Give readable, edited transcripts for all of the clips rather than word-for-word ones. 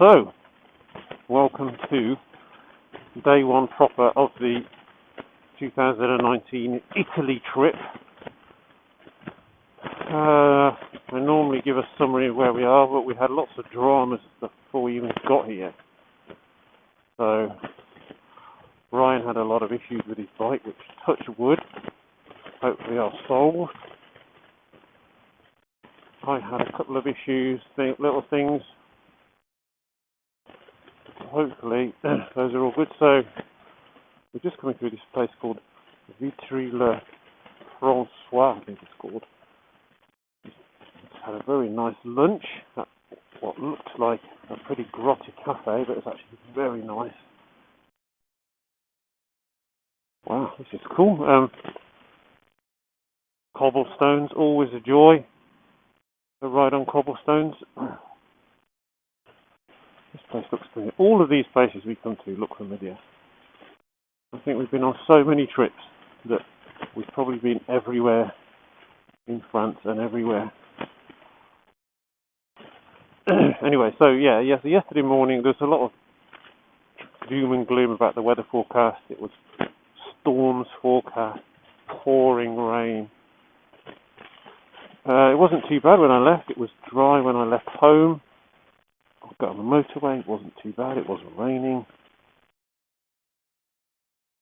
So, welcome to day one proper of the 2019 Italy trip. I normally give a summary of where we are, but we had lots of dramas before we even got here. So, Ryan had a lot of issues with his bike, which, touch wood, hopefully are solved. I had a couple of issues, little things. Hopefully, those are all good. So, we're just coming through this place called Vitry-le-François, I think it's called. Had a very nice lunch at what looked like a pretty grotty cafe, but it's actually very nice. Wow, this is cool. Cobblestones, always a joy. A ride on cobblestones. This place looks familiar. All of these places we come to look familiar. I think we've been on so many trips that we've probably been everywhere in France and everywhere. Anyway, so yesterday morning there was a lot of doom and gloom about the weather forecast. It was storms forecast, pouring rain. It wasn't too bad when I left. It was dry when I left home. I got on the motorway. It wasn't too bad. It wasn't raining.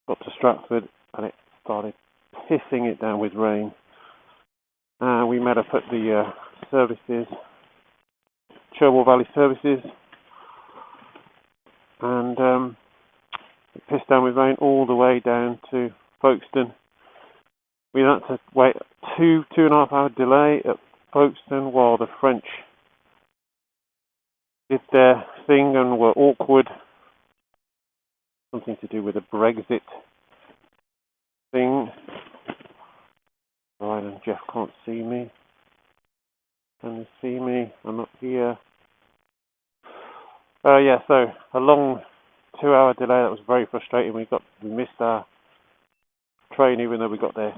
Got to Stratford and it started pissing it down with rain. We met up at the services, Cherwell Valley Services, and it pissed down with rain all the way down to Folkestone. We had to wait 2.5 hour delay at Folkestone while the French did their thing and were awkward. Something to do with a Brexit thing. Ryan and Jeff can't see me. Can they see me? I'm not here. So a long 2 hour delay. That was very frustrating. We missed our train even though we got there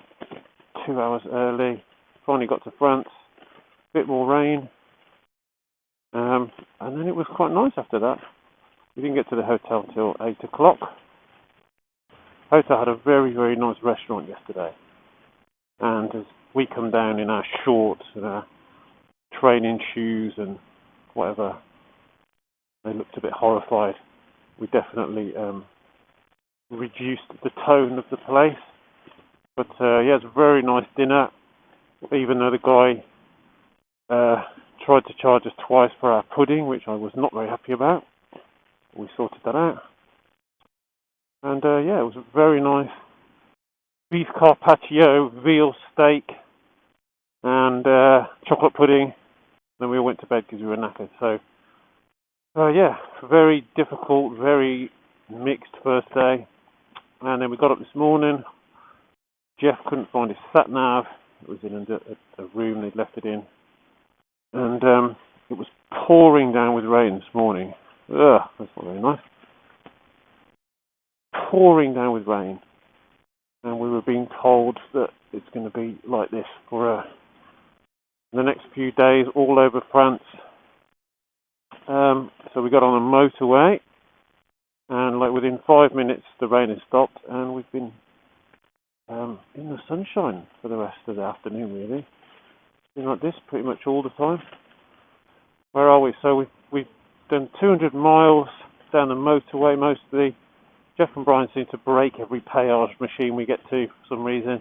2 hours early. Finally got to France. A bit more rain. And then it was quite nice after that. We didn't get to the hotel till 8 o'clock. Hotel had a very, very nice restaurant yesterday. And as we come down in our shorts and our training shoes and whatever, they looked a bit horrified. We definitely reduced the tone of the place. But it's a very nice dinner, even though the guy tried to charge us twice for our pudding, which I was not very happy about. We sorted that out. And it was a very nice beef carpaccio, veal steak, and chocolate pudding. Then we all went to bed because we were knackered. So, very difficult, very mixed first day. And then we got up this morning. Jeff couldn't find his sat-nav. It was in a room they'd left it in. And it was pouring down with rain this morning. Ugh, that's not very nice. Pouring down with rain. And we were being told that it's going to be like this for the next few days all over France. So we got on a motorway, and within 5 minutes the rain has stopped, and we've been in the sunshine for the rest of the afternoon. Really, it's been like this pretty much all the time. Where are we? So we've done 200 miles down the motorway mostly. Jeff and Brian seem to break every péage machine we get to for some reason.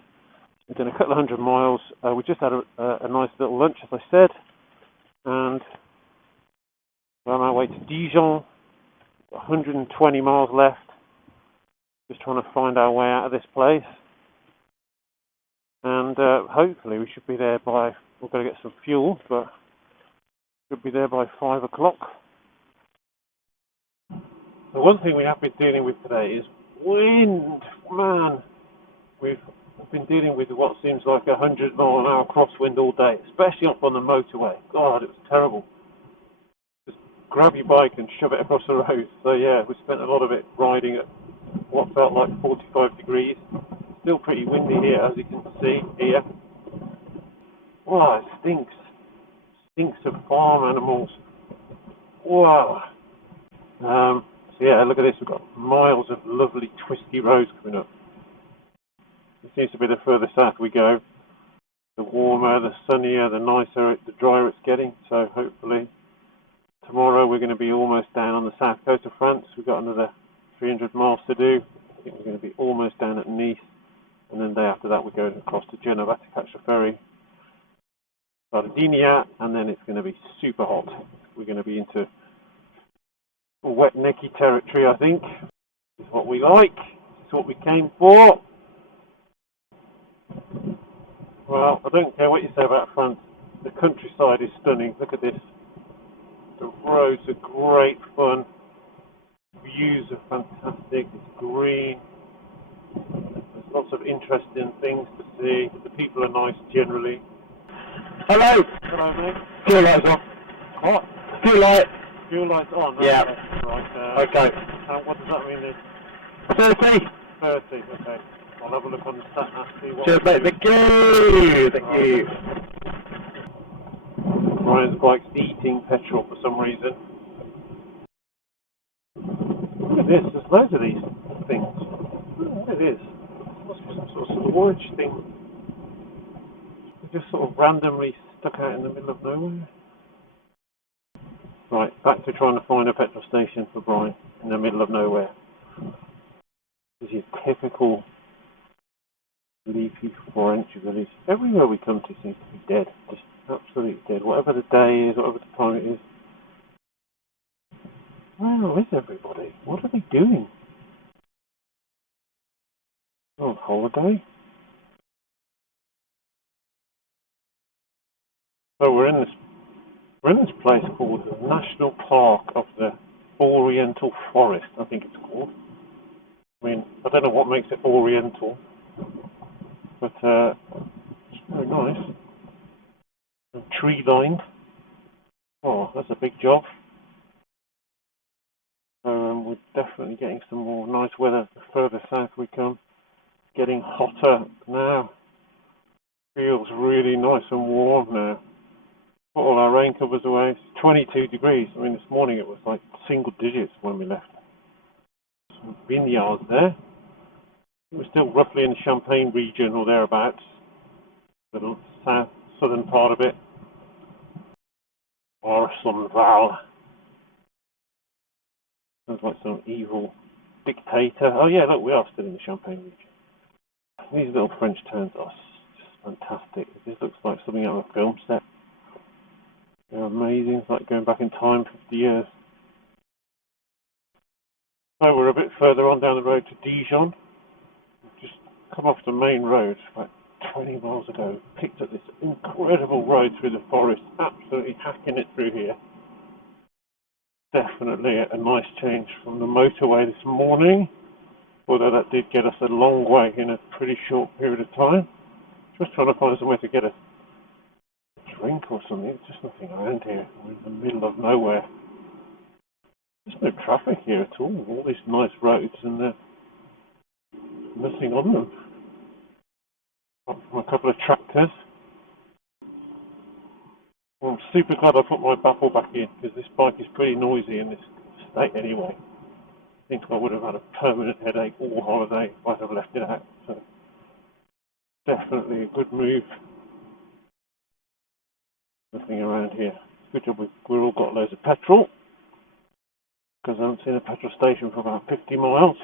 We've done a couple of 100 miles. We just had a nice little lunch, as I said, and we're on our way to Dijon. 120 miles left. Just trying to find our way out of this place. And hopefully we should be there by, we're going to get some fuel, but should be there by 5 o'clock. The one thing we have been dealing with today is wind. Man, we've been dealing with what seems like 100 mile an hour crosswind all day, especially up on the motorway. God, it was terrible. Just grab your bike and shove it across the road. So we spent a lot of it riding at what felt like 45 degrees. Still pretty windy here, as you can see here. Wow, it stinks. Stinks of farm animals. Wow. So yeah, look at this. We've got miles of lovely twisty roads coming up. It seems to be the further south we go, the warmer, the sunnier, the nicer, the drier it's getting. So hopefully tomorrow we're going to be almost down on the south coast of France. We've got another 300 miles to do. I think we're going to be almost down at Nice, and then the day after that we're going across to Genoa to catch the ferry, Sardinia, and then it's going to be super hot. We're going to be into wet necky territory, I think. It's what we like. It's what we came for. Well, I don't care what you say about France. The countryside is stunning. Look at this. The roads are great fun. Views are fantastic. It's green. There's lots of interesting things to see. The people are nice generally. Hello. Hello, mate. Fuel lights on. What? Fuel light. Fuel lights on? Yeah. Okay. Right. Okay. And what does that mean then? 30. 30. Okay. I'll have a look on the stat and see what. Cheers, mate. Thank you. Thank you. Ryan's bike's eating petrol for some reason. Look at this. There's loads of these things. What it is? It must be some sort of storage thing. They're just sort of randomly stuck out in the middle of nowhere. Right, back to trying to find a petrol station for Brian in the middle of nowhere. This is typical leafy French village. Everywhere we come to seems to be dead. Just absolutely dead. Whatever the day is, whatever the time it is. Where is everybody? What are they doing? On holiday? So we're in this place called the National Park of the Oriental Forest, I think it's called. I mean, I don't know what makes it oriental, but it's very nice. And tree lined. Oh, that's a big job. So we're definitely getting some more nice weather the further south we come. Getting hotter now. Feels really nice and warm now. Put all our rain covers away. It's 22 degrees. I mean, this morning it was like single digits when we left. Some vineyards there. We're still roughly in the Champagne region or thereabouts. The southern part of it. Val. Sounds like some evil dictator. Oh yeah, look, we are still in the Champagne region. These little French towns are just fantastic. This looks like something out of a film set. They're amazing. It's like going back in time 50 years. So we're a bit further on down the road to Dijon. We've just come off the main road about 20 miles ago. Picked up this incredible road through the forest. Absolutely hacking it through here. Definitely a nice change from the motorway this morning. Although that did get us a long way in a pretty short period of time. Just trying to find somewhere to get a drink or something. There's just nothing around here. We're in the middle of nowhere. There's no traffic here at all. All these nice roads and there's nothing on them. Apart from a couple of tractors. Well, I'm super glad I put my baffle back in because this bike is pretty noisy in this state anyway. I think I would have had a permanent headache all holiday if I'd have left it out. So definitely a good move. Nothing around here. Good job we've all got loads of petrol because I haven't seen a petrol station for about 50 miles.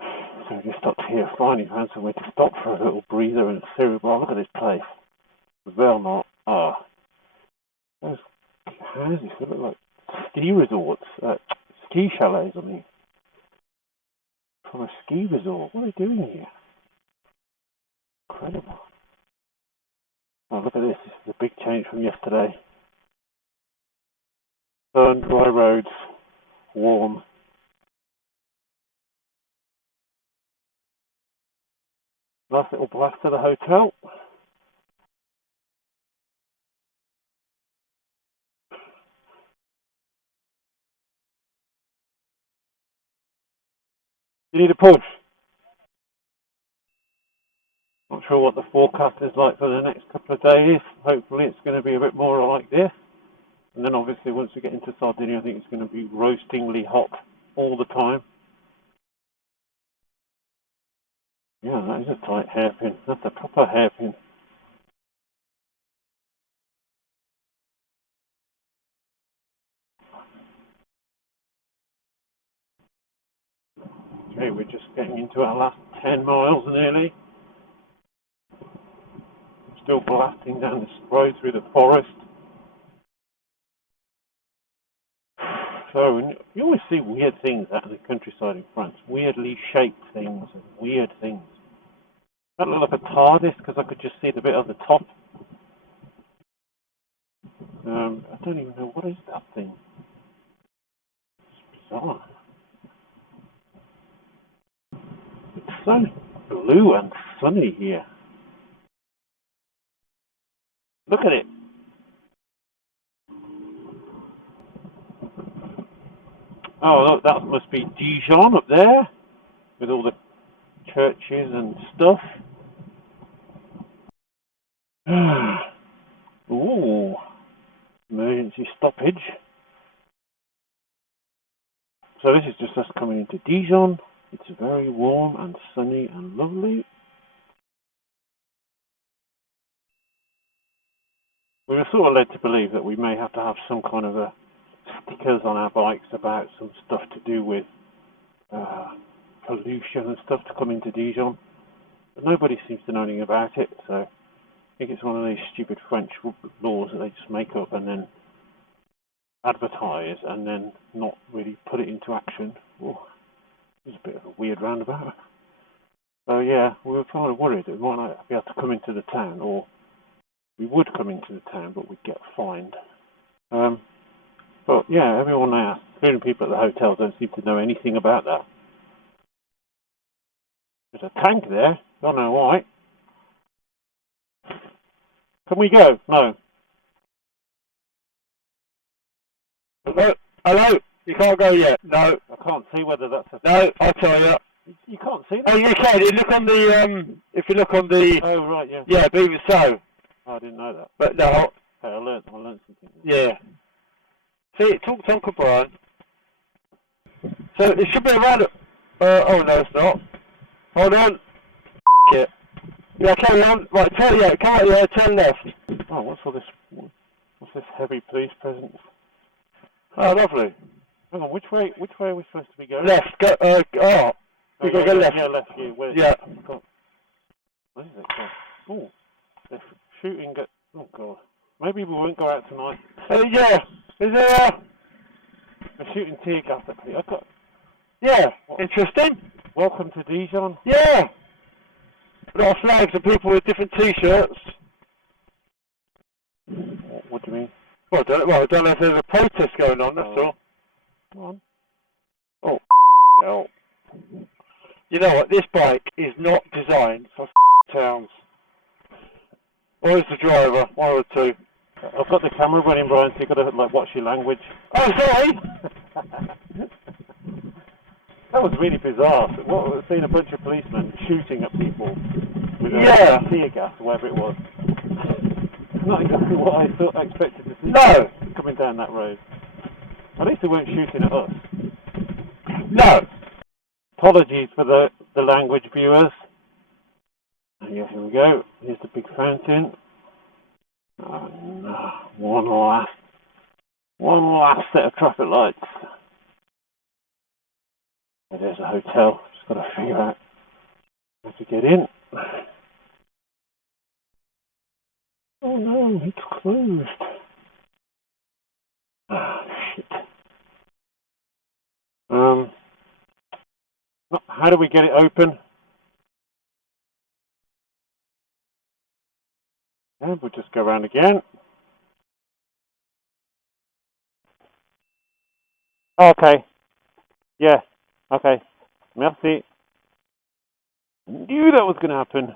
So we just stopped here. Finally found somewhere to stop for a little breather and a cereal bar. Look at this place. Vermont. Ah. Those houses look like ski resorts. Ski chalets, I mean. From a ski resort. What are they doing here? Incredible. Oh, look at this. This is a big change from yesterday. Sun, dry roads, warm. Nice little blast to the hotel. You need a push. Not sure what the forecast is like for the next couple of days. Hopefully it's going to be a bit more like this. And then obviously once we get into Sardinia, I think it's going to be roastingly hot all the time. Yeah, that is a tight hairpin. That's a proper hairpin. Okay, we're just getting into our last 10 miles nearly. Still blasting down this road through the forest. So you always see weird things out in the countryside in France. Weirdly shaped things and weird things. That looked like a TARDIS because I could just see the bit at the top. I don't even know, what is that thing? It's bizarre. It's so blue and sunny here. Look at it. Oh, look, that must be Dijon up there with all the churches and stuff. Ooh, emergency stoppage. So this is just us coming into Dijon. It's very warm and sunny and lovely. We were sort of led to believe that we may have to have some kind of a stickers on our bikes about some stuff to do with pollution and stuff to come into Dijon. But nobody seems to know anything about it, so I think it's one of these stupid French laws that they just make up and then advertise and then not really put it into action. Oh, it's a bit of a weird roundabout. So yeah, we were kind of worried that we might not be able to come into the town, or we would come into the town, but we'd get fined. But yeah, everyone I asked, including people at the hotel, don't seem to know anything about that. There's a tank there, don't know why. Can we go? No. Hello? Hello? You can't go yet. No. I can't see whether that's a... No, I'll tell you. You can't see that? Oh, you can. You look on the, if you look on the... Oh, right, yeah. Yeah, but even so. Oh, I didn't know that. But no. Okay, I learned something. Yeah. See, talk to Uncle Brian. So it should be around... oh, no, it's not. Hold on. It. Yeah, carry on. Right, turn, yeah, come on, yeah, turn left. Oh, what's all this? What's this heavy police presence? Oh, lovely. Hang on, which way are we supposed to be going? Left, go, you gotta go left. Yeah, left, yeah. Where's Yeah. it? What is it? Oh, they're shooting at... Oh, God. Maybe we won't go out tonight. Yeah. Is there They're shooting tear gas at me. Yeah. What? Interesting. Welcome to Dijon. Yeah. A lot of flags and people with different t-shirts. What do you mean? Well, I don't know if there's a protest going on, that's all. Come on. Oh, hell. You know what, this bike is not designed for towns. Or is the driver, one or two. I've got the camera running, Brian, so you've got to watch your language. Oh, sorry! That was really bizarre. Seeing a bunch of policemen shooting at people with tear gas or whatever it was. Not exactly what I expected to see coming down that road. At least they weren't shooting at us. No! Apologies for the language viewers. Yeah, here we go. Here's the big fountain. Oh no, one last set of traffic lights. There's a hotel. Just got to figure out how to get in. Oh no, it's closed. Ah, shit. How do we get it open? Yeah, we'll just go around again. Okay. Yeah. Okay. Merci. Knew that was going to happen.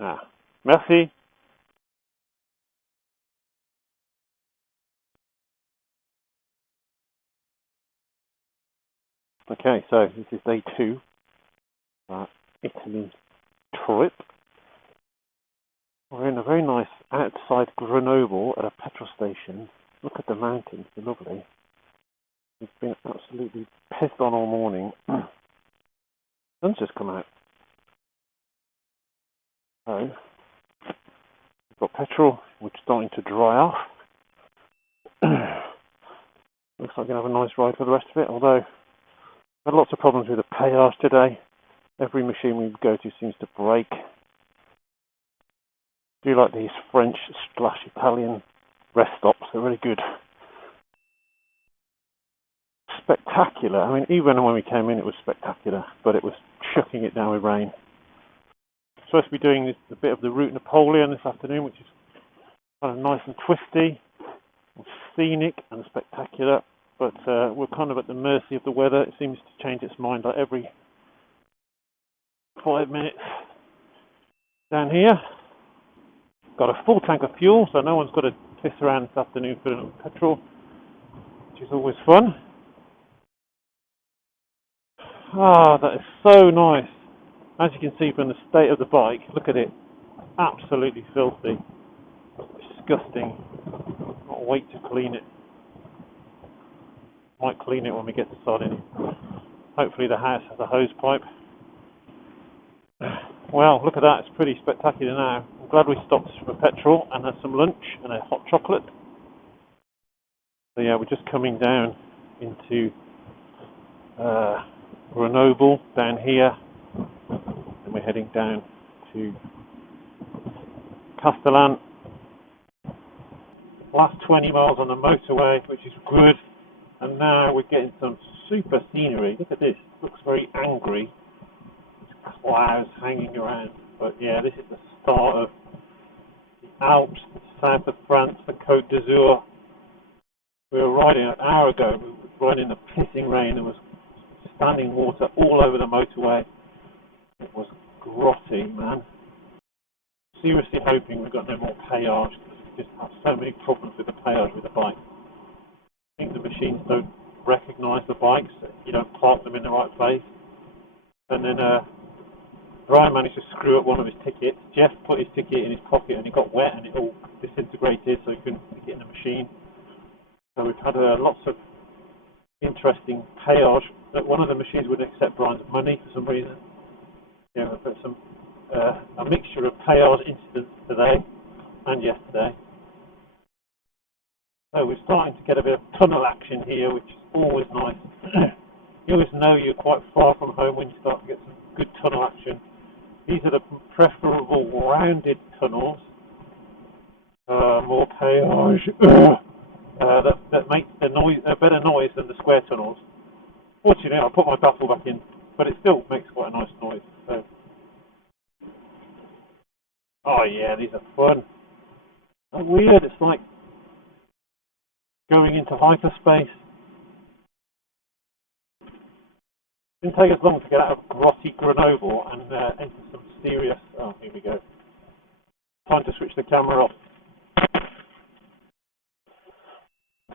Ah. Merci. Okay, so this is day 2. Italy trip. conditions. Look at the mountains, they're lovely. It's been absolutely pissed on all morning. Sun's just come out. So, we've got petrol, which is starting to dry off. Looks like we're going to have a nice ride for the rest of it, although I've had lots of problems with the péage today. Every machine we go to seems to break. Do you like these French/Italian rest stops? They're really good. Spectacular. I mean, even when we came in, it was spectacular, but it was chucking it down with rain. Supposed to be doing a bit of the Route Napoleon this afternoon, which is kind of nice and twisty, and scenic and spectacular. But we're kind of at the mercy of the weather. It seems to change its mind like every 5 minutes. Down here, got a full tank of fuel, so no one's got to piss around this afternoon filling up petrol, which is always fun. Ah, that is so nice. As you can see from the state of the bike, look at it. Absolutely filthy. Disgusting. Can't wait to clean it. Might clean it when we get to Sardinia. Hopefully the house has a hose pipe. Well, look at that. It's pretty spectacular now. I'm glad we stopped for petrol and had some lunch and a hot chocolate. So yeah, we're just coming down into Grenoble down here, and we're heading down to Castellan. Last 20 miles on the motorway, which is good, and now we're getting some super scenery. Look at this. It looks very angry. There's clouds hanging around, but yeah, this is the start of the Alps, the south of France, the Côte d'Azur. We were riding an hour ago. We were riding in the pissing rain. There was standing water all over the motorway. It was grotty, man. Seriously hoping we've got no more péage, because we just have so many problems with the péage with the bike. I think the machines don't recognise the bikes. You don't park them in the right place. And then Brian managed to screw up one of his tickets. Jeff put his ticket in his pocket and it got wet and it all disintegrated, so he couldn't stick it in the machine. So we've had lots of interesting péage. One of the machines wouldn't accept Brian's money for some reason. Yeah, we've got some a mixture of péage incidents today and yesterday. So we're starting to get a bit of tunnel action here, which is always nice. You always know you're quite far from home when you start to get some good tunnel action. These are the preferable rounded tunnels. More péage. That makes the noise a better noise than the square tunnels. Fortunately, I put my baffle back in, but it still makes quite a nice noise. So, oh yeah, these are fun. They're weird. It's like going into hyperspace. It didn't take us long to get out of grotty Grenoble and enter some serious. Oh, here we go. Time to switch the camera off.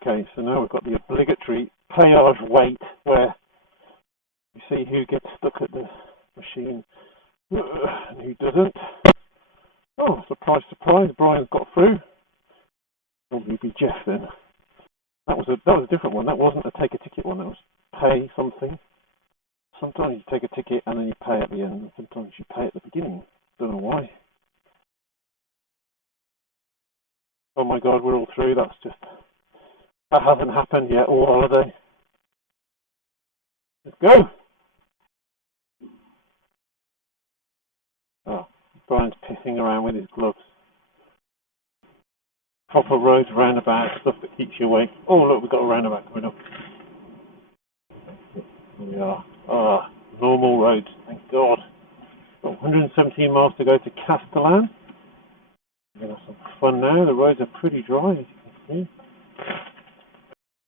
Okay, so now we've got the obligatory péage wait, where you see who gets stuck at the machine and who doesn't. Oh, surprise, surprise! Brian's got through. Probably be Jeff then. That was a different one. That wasn't a take a ticket one. That was pay something. Sometimes you take a ticket and then you pay at the end, and sometimes you pay at the beginning. Don't know why. Oh my God, we're all through. That hasn't happened yet all holiday. Let's go. Oh, Brian's pissing around with his gloves. Proper roads, roundabouts, stuff that keeps you awake. Oh look, we've got a roundabout coming up. Here we are. Ah, normal roads, thank God. Got 117 miles to go to Castellan. We're going to have some fun now. The roads are pretty dry, as you can see.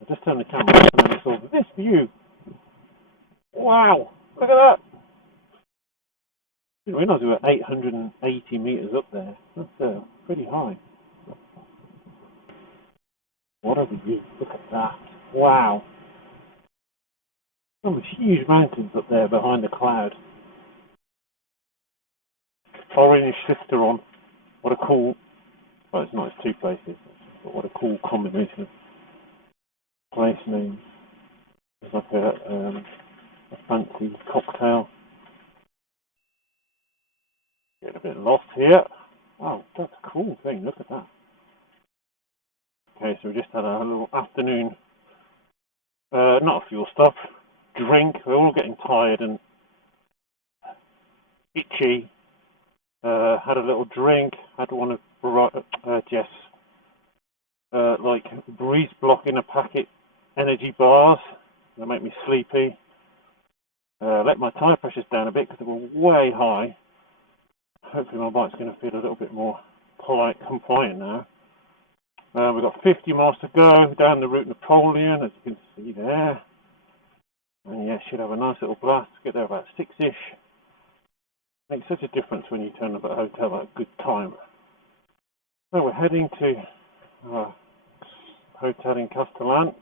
I'll just turn the camera off and then it's all this view. Wow, look at that. I didn't realise we were 880 metres up there. That's pretty high. What a view. Look at that. Wow. Some huge mountains up there behind the cloud. Orange sister on. What a cool. Well, it's not. It's two places. what a cool combination of place names. It's like a fancy cocktail. Getting a bit lost here. Oh, that's a cool thing. Look at that. Okay, so we just had a little afternoon, not a fuel stop, drink. We're all getting tired and itchy. Had a little drink. Had one of Jess like breeze blocking a packet energy bars. They make me sleepy. Let my tyre pressures down a bit because they were way high. Hopefully my bike's going to feel a little bit more compliant now. We've got 50 miles to go down the route Napoleon, as you can see there. And yeah, should have a nice little blast. Get there about 6ish. Makes such a difference when you turn up at a hotel at a good time. So we're heading to a hotel in Castellan.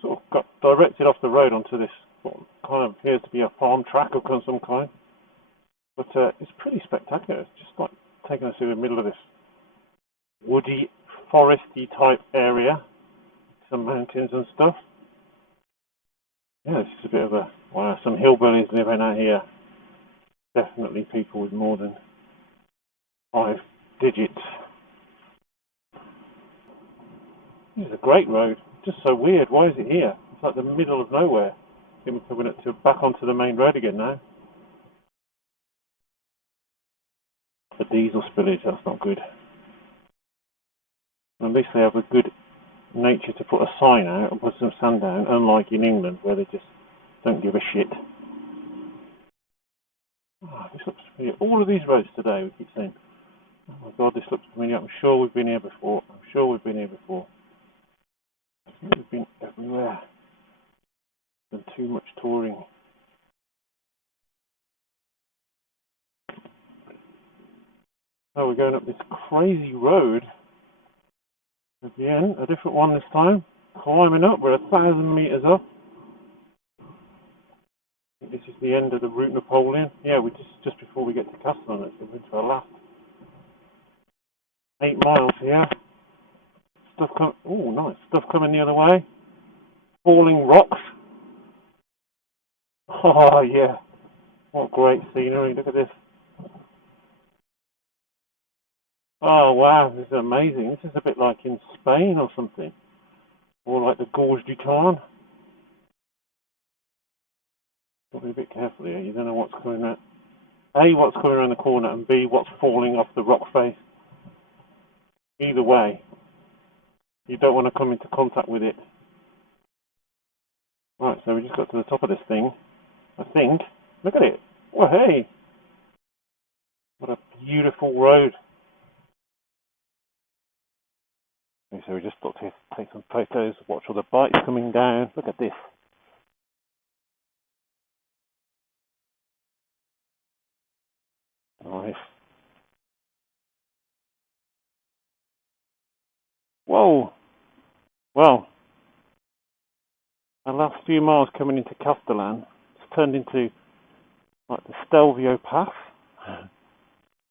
Sort of got directed off the road onto this what kind of appears to be a farm track of some kind. But it's pretty spectacular. It's just like taking us through the middle of this woody, foresty type area. Some mountains and stuff. Yeah, this is a bit of a, wow, some hillbillies living out here. Definitely people with more than 5 digits. This is a great road. Just so weird. Why is it here? It's like the middle of nowhere. I think we're coming back onto the main road again now. The diesel spillage, that's not good. At least they have a good nature to put a sign out and put some sand down, unlike in England where they just don't give a shit. Oh, this looks familiar. All of these roads today, we keep saying, oh my god, this looks familiar. I'm sure we've been here before. I think we've been everywhere. Done too much touring. Oh, we're going up this crazy road. At the end, a different one this time. Climbing up, we're 1,000 meters up. I think this is the end of the route Napoleon. Yeah, we just before we get to Castellan, it's going to our last 8 miles here. Stuff nice. Stuff coming the other way. Falling rocks. Oh yeah. What great scenery. Look at this. Oh wow, this is amazing. This is a bit like in Spain or something. Or like the Gorge du Tarn. Got to be a bit careful here. You don't know what's coming out. A, what's coming around the corner, and B, what's falling off the rock face. Either way, you don't want to come into contact with it. Right, so we just got to the top of this thing. I think. Look at it. Well, hey. What a beautiful road. Okay, so we just got to take some photos, watch all the bikes coming down. Look at this. Nice. Whoa. Well, our last few miles coming into Castellan, it's turned into like the Stelvio Pass.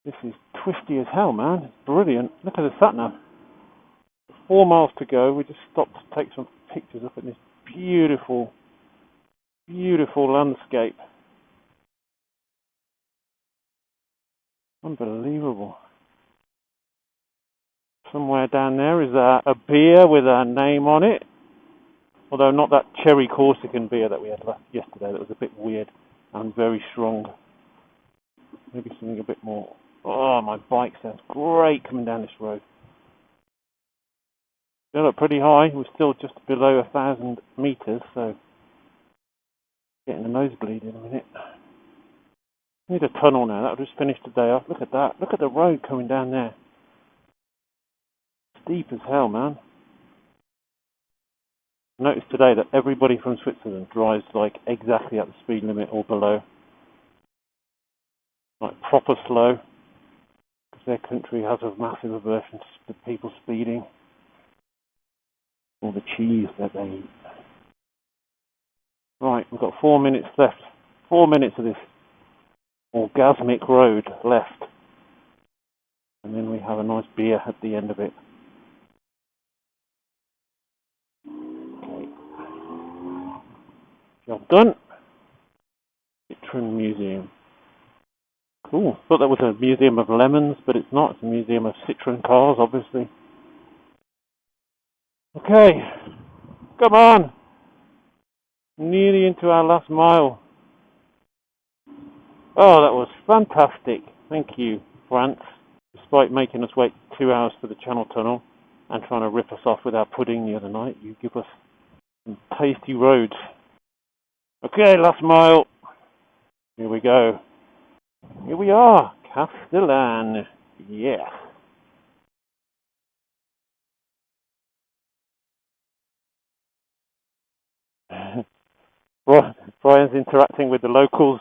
This is twisty as hell, man. It's brilliant. Look at the sat-nav. 4 miles to go. We just stopped to take some pictures up at this beautiful, beautiful landscape. Unbelievable. Somewhere down there is a beer with a name on it. Although not that cherry Corsican beer that we had yesterday. That was a bit weird and very strong. Maybe something a bit more. Oh, my bike sounds great coming down this road. Still up pretty high. We're still just below 1,000 meters, so getting a nosebleed in a minute. Need a tunnel now. That'll just finish the day off. Look at that. Look at the road coming down there. Steep as hell, man. I noticed today that everybody from Switzerland drives like exactly at the speed limit or below. Like proper slow. Because their country has a massive aversion to people speeding. All the cheese that they eat. Right, we've got 4 minutes left. 4 minutes of this orgasmic road left. And then we have a nice beer at the end of it. Well done. Citron Museum. Cool. Thought that was a museum of lemons, but it's not. It's a museum of Citroen cars, obviously. Okay. Come on. Nearly into our last mile. Oh, that was fantastic. Thank you, France. Despite making us wait 2 hours for the Channel Tunnel and trying to rip us off with our pudding the other night, you give us some tasty roads. Okay, last mile. Here we go. Here we are. Castellan. Yes. Brian's interacting with the locals.